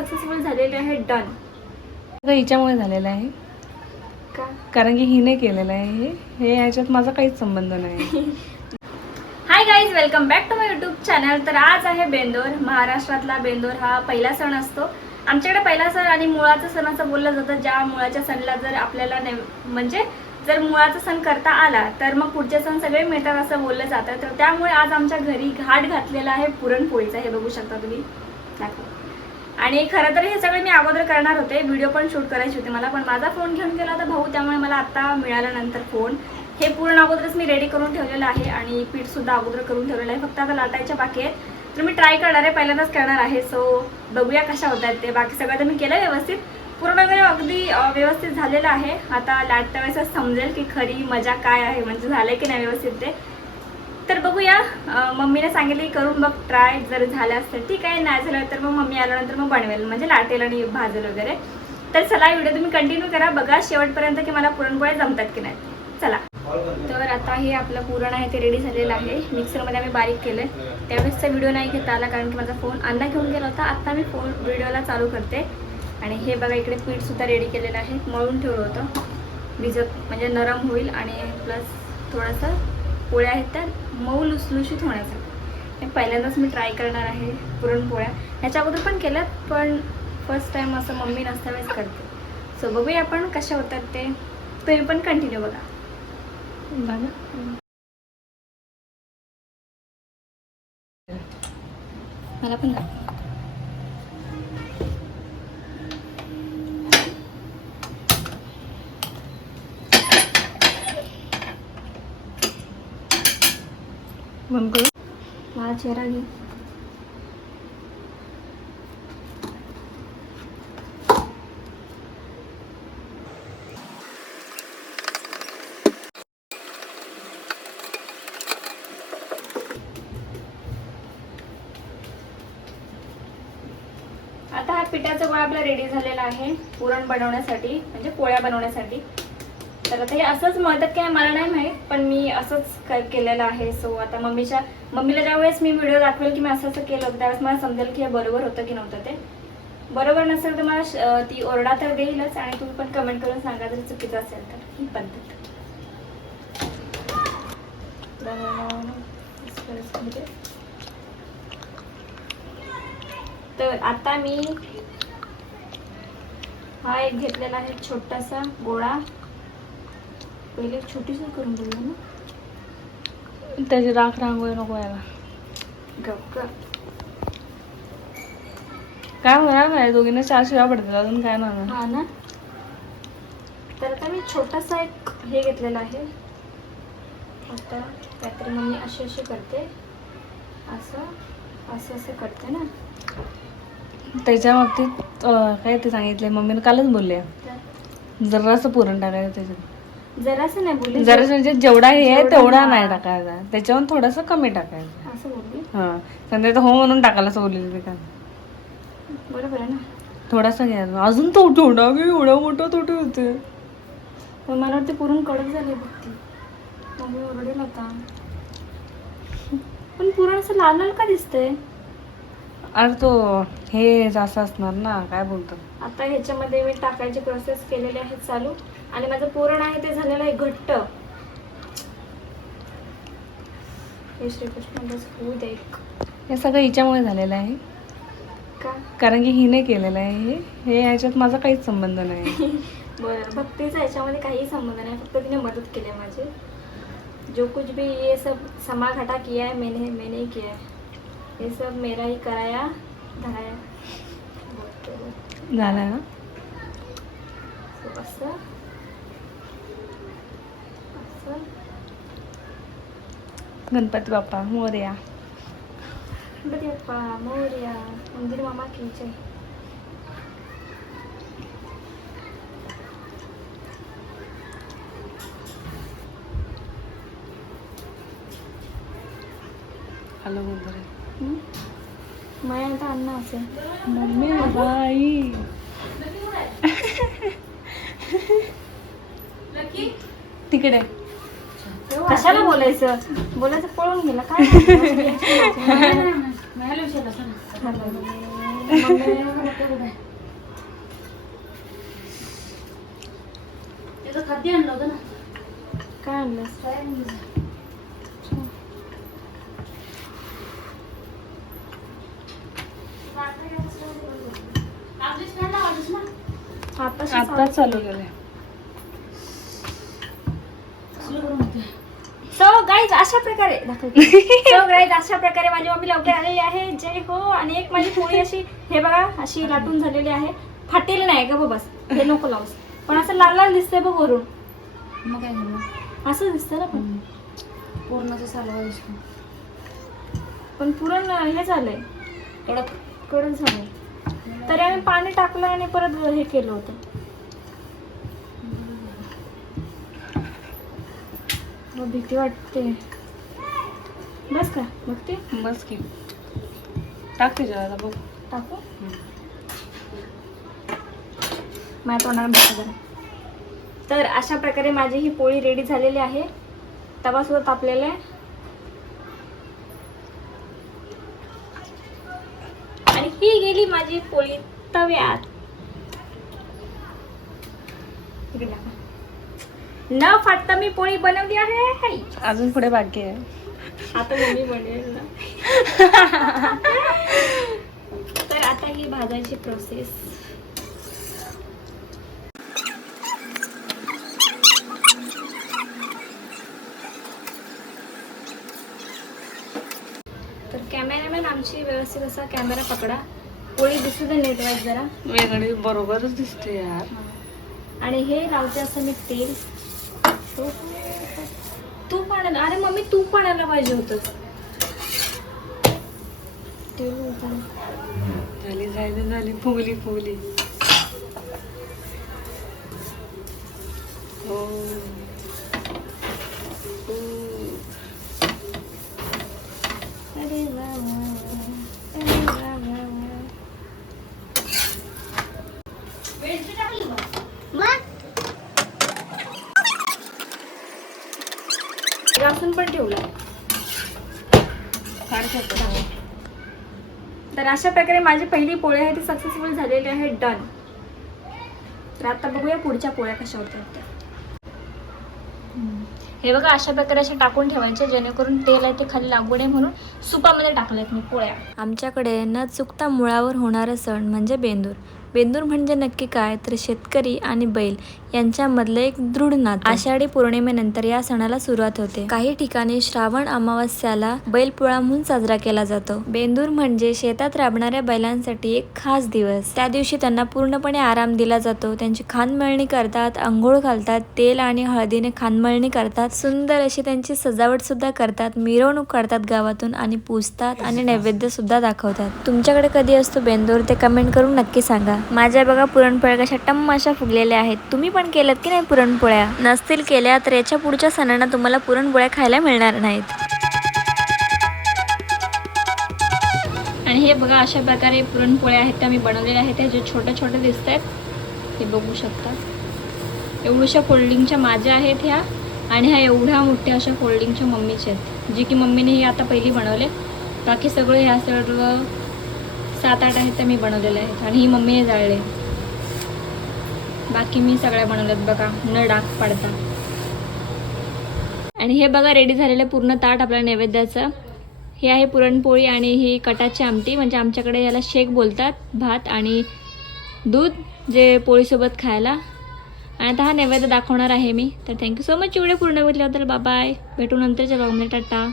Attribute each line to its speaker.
Speaker 1: Successful झालेले आहे done
Speaker 2: हिच्यामुळे झालेलं आहे.
Speaker 1: का?
Speaker 2: कारण की हिने केलेलं आहे हे. हे याच्यात माझा काहीच संबंध नाही.
Speaker 1: Hi guys welcome back to my YouTube channel तर आज आहे बेंदोर. महाराष्ट्रातला बेंदोर हा पहिला सण असतो. आमच्याकडे पहिला सण आणि मुळाचा सण असं बोललं जातं. ज्या मुळाच्या सणला जर आपल्याला ने म्हणजे जर मुळाचा सण करता आला तर मग पुढचे सण सगळे मिळतात असं बोललं जातं. तर त्यामुळे आज आमच्या घरी घाट घातलेला आहे पुरणपोळीचा. हे बघू शकता तुम्ही. दाखव. आणि खरं तर हे सगळे मी अगोदर करणार होते. व्हिडिओ पण शूट करायची होती मला पण माझा फोन घेऊन गेला होता भाऊ त्यामुळे मला आता मिळाल्यानंतर फोन हे पूर्ण अगोदरच मी रेडी करून ठेवलेलं आहे आणि पीठ सुद्धा अगोदर करून ठेवलेलं आहे. फक्त आता लाटायच्या बाकी आहेत. तर मी ट्राय करणार आहे पहिल्यांदाच करणार आहे. सो बघूया कशा होत आहेत ते. बाकी सगळं तर मी केलं व्यवस्थित. पूर्ण वगैरे अगदी व्यवस्थित झालेलं आहे. आता लाटता वेळेस समजेल की खरी मजा काय आहे म्हणजे झालंय की नाही व्यवस्थित ते. तर बघूया. मम्मीने सांगितले करून बघ ट्राय जर झालं असतं ठीक आहे. नाही झालं तर मग मम्मी आल्यानंतर मग बनवेल. म्हणजे लाटेल आणि भाजेल वगैरे. तर चला व्हिडिओ तुम्ही कंटिन्यू करा. बघा शेवटपर्यंत की मला पुरणपोळ्या जमतात की नाही चला. तर आता हे आपलं पुरण आहे ते रेडी झालेलं आहे. मिक्सरमध्ये आम्ही बारीक केलं आहे त्यावेळेसचा व्हिडिओ नाही घेता आला कारण की माझा फोन अन्ना घेऊन गेला होता. आत्ता मी फोन व्हिडिओला चालू करते. आणि हे बघा इकडे पीठसुद्धा रेडी केलेलं आहे. मळून ठेवलं होतं. भिजत म्हणजे नरम होईल आणि प्लस थोडंसं पोळ्या आहेत त्या मऊ लुसलुशीत होण्यासाठी हे पहिल्यांदाच मी ट्राय करणार आहे पुरणपोळ्या. ह्याच्या अगोदर पण केल्यात पण फर्स्ट टाईम असं मम्मी नसता वेळेस करते. सो बघूया आपण कशा होतात ते. तुम्ही पण कंटिन्यू बघा.
Speaker 2: झालं?
Speaker 1: मला पण
Speaker 2: बंद करू.
Speaker 1: माझा चेहरा घे. आता हा पिठाचा गोळा आपला रेडी झालेला आहे. पुरण बनवण्यासाठी म्हणजे पोळ्या बनवण्यासाठी. तर आता हे असंच मदत काय मला नाही माहीत पण मी असंच काय केलेलं आहे. सो आता मम्मीच्या मम्मीला ज्यावेळेस मी व्हिडिओ दाखवेल की मी असं असं केलं होतं त्यावेळेस मला समजेल की हे बरोबर होतं की नव्हतं ते. बरोबर नसेल तर मला श- ती ओरडा तर देईलच आणि तुम्ही पण कमेंट करून सांगा जर चुकीचं असेल तर. ही पद्धत. तर आता मी हा एक घेतलेला आहे छोटासा गोळा. पहिले एक छोटीशी करून घेऊया ना.
Speaker 2: त्याची राख रांगोळी नको यायला काय होणार नाही दोघींना चार शिवा पडतील अजून काय नाही होणार.
Speaker 1: हा ना. तर आता मी छोटासा एक हे घेतलेला आहे. आता काहीतरी मग मी अशी अशी करते. असं असं असं करते ना.
Speaker 2: त्याच्या बाबतीत काय ते सांगितले मम्मीने कालच बोलले. जरासं पुरण टाकायचं त्याच्यात.
Speaker 1: जरासं नाही बोलली.
Speaker 2: जरा म्हणजे जेवढा हे आहे
Speaker 1: जेवढा
Speaker 2: तेवढा. नाही. टाकायचा. त्याच्याहून थोडंसं कमी टाकायचं.
Speaker 1: असं बोलली?
Speaker 2: हा. संध्या तर हो म्हणून टाकायला ते का?
Speaker 1: बरोबर आहे ना.
Speaker 2: थोडासा घ्यायचा अजून तो थोडा गे एवढा मोठा तोटे होते.
Speaker 1: पण मला वाटते पुरण कडक झाले ओरडेल आता पण पुरण असं लाल लाल का दिसतंय?
Speaker 2: अरे तो हे जास्त असणार ना काय बोलतो?
Speaker 1: आता ह्याच्यामध्ये मी टाकायची प्रोसेस केलेली आहे चालू. आणि माझं पुरण आहे ते झालेलं आहे घट्ट. हे श्रीकृष्ण बस होऊ दे.
Speaker 2: हे सगळं हिच्यामुळे झालेलं आहे.
Speaker 1: का?
Speaker 2: कारण की हिने केलेलं आहे हे. हे याच्यात माझा काहीच संबंध नाही.
Speaker 1: बरं भक्तीचा याच्यामध्ये काही संबंध नाही. फक्त तिने मदत केली आहे माझी. जो कुछ भी ये सब समा घटा किया है मैंने मैंने ही किया है. ये सब मेरा ही कराया धराया.
Speaker 2: झालं ना?
Speaker 1: असं.
Speaker 2: गणपती बाप्पा मोरया
Speaker 1: गणपती बाप्पा मोरया मंदिर मामा की जय
Speaker 2: आलं वगैरे
Speaker 1: हम्म? माया आता अन्न असेल
Speaker 2: मम्मी बाई तिकडे
Speaker 1: कशाला बोलायचं? बोलायचं पळून गेला. काय
Speaker 3: खाद्य आणलं होतं ना.
Speaker 2: काय आणलं? आत्ताच चालू. केलंय
Speaker 3: कसलं गरम होतंय.
Speaker 1: सो गाईज अशा प्रकारे गाईज अशा प्रकारे माझी मम्मी लवकर आलेली आहे. जय हो. आणि एक माझी पोळी अशी हे बघा अशी लाटून झालेली आहे. फाटेली नाही का बस. हे नको लावूस. पण असं लाल लाल दिसतंय बघ वरून.
Speaker 3: मग काय झालं?
Speaker 1: असं दिसतं ना पण.
Speaker 3: पूर्णाचं सालवा दिसतो.
Speaker 1: पण पुरण हे झालंय.
Speaker 3: कडक.
Speaker 1: कडक झालंय. तरी आम्ही पाणी टाकलं आणि परत हे केलं होतं. भीती वाटते. बस का? बघते?
Speaker 2: बस की. टाक त्याच्यावर बघ.
Speaker 1: टाकू? माझ्या तोंडाला बघा जरा. तर अशा प्रकारे माझी ही पोळी रेडी झालेली आहे. तवा सुद्धा तापलेला आहे आणि ही गेली माझी पोळी तव्यात इकडे दाखवा. न फाटता मी पोळी बनवली आहे.
Speaker 2: अजून पुढे बाकी आहे.
Speaker 1: आता मम्मी बनेल ना. तर आता ही भाजायची प्रोसेस तर कॅमेरामॅन आमची व्यवस्थित असा कॅमेरा पकडा. पोळी दिसू दे नीट वाईट जरा.
Speaker 2: वेगळी बरोबरच दिसते यार.
Speaker 1: आणि हे लावते असं मी तेल. तूप आणायला अरे मम्मी तूप आणायला पाहिजे होतं.
Speaker 2: झाली झाली झाली फुगली फुगली हो हो.
Speaker 1: अरे वा वा वा. अरे वा वा वा. घासून पण ठेवला. तर अशा प्रकारे माझी पहिली पोळी आहे ती सक्सेसफुल झालेली आहे डन तर आता बघूया पुढच्या पोळ्या कशा होत्या हे बघा अशा प्रकारे अशा टाकून ठेवायचे जेणेकरून तेल आहे ते खाली लागू नये म्हणून सुपामध्ये टाकलेत मी पोळ्या.
Speaker 4: आमच्याकडे न चुकता मुळावर होणारा सण म्हणजे बेंदूर. बेंदूर म्हणजे नक्की काय? तर शेतकरी आणि बैल यांच्यामधलं एक दृढ नातं. आषाढी पौर्णिमेनंतर या सणाला सुरुवात होते. काही ठिकाणी श्रावण अमावस्याला बैलपोळा म्हणून साजरा केला जातो. बेंदूर म्हणजे शेतात राबणाऱ्या बैलांसाठी एक खास दिवस. त्या दिवशी त्यांना पूर्णपणे आराम दिला जातो. त्यांची खानमळणी करतात आंघोळ घालतात तेल आणि हळदीने खानमळणी करतात. सुंदर अशी त्यांची सजावट सुद्धा करतात. मिरवणूक काढतात गावातून आणि पूजतात आणि नैवेद्य सुद्धा दाखवतात. तुमच्याकडे कधी असतो बेंदूर? ते कमेंट करून नक्की सांगा. माझ्या बघा पुरणपोळ्या कशा टम्म अशा फुगलेल्या आहेत. तुम्ही पण केल्यात की नाही पुरणपोळ्या? नसतील केल्या तर याच्या पुढच्या सणांना तुम्हाला पुरणपोळ्या खायला मिळणार नाहीत.
Speaker 1: आणि हे बघा अशा प्रकारे पुरणपोळ्या आहेत त्या मी बनवलेल्या आहेत. त्या जे छोट्या छोट्या दिसत आहेत हे बघू शकता. एवढ्याशा फोल्डिंगच्या माझ्या आहेत ह्या आणि ह्या एवढ्या मोठ्या अशा फोल्डिंगच्या मम्मीच्या आहेत. जे की मम्मीने हे आता पहिली बनवले. बाकी सगळे ह्या सर्व सात आठ आहेत त्या मी बनवलेल्या आहेत आणि ही मम्मीने जाळले. बाकी मी सगळ्या बनवल्यात बघा न डाग पडता. आणि हे बघा रेडी झालेलं पूर्ण ताट आपल्या नैवेद्याचं. हे आहे पुरणपोळी आणि ही कटाची आमटी. म्हणजे आमच्याकडे याला शेक बोलतात भात आणि दूध जे पोळीसोबत खायला. आणि आता हा नैवेद्य दाखवणार आहे मी. तर थँक्यू सो मच एवढे पूर्ण बघितल्याबद्दल बाबाय भेटू नंतरच्या ब्लॉगमध्ये टाटा.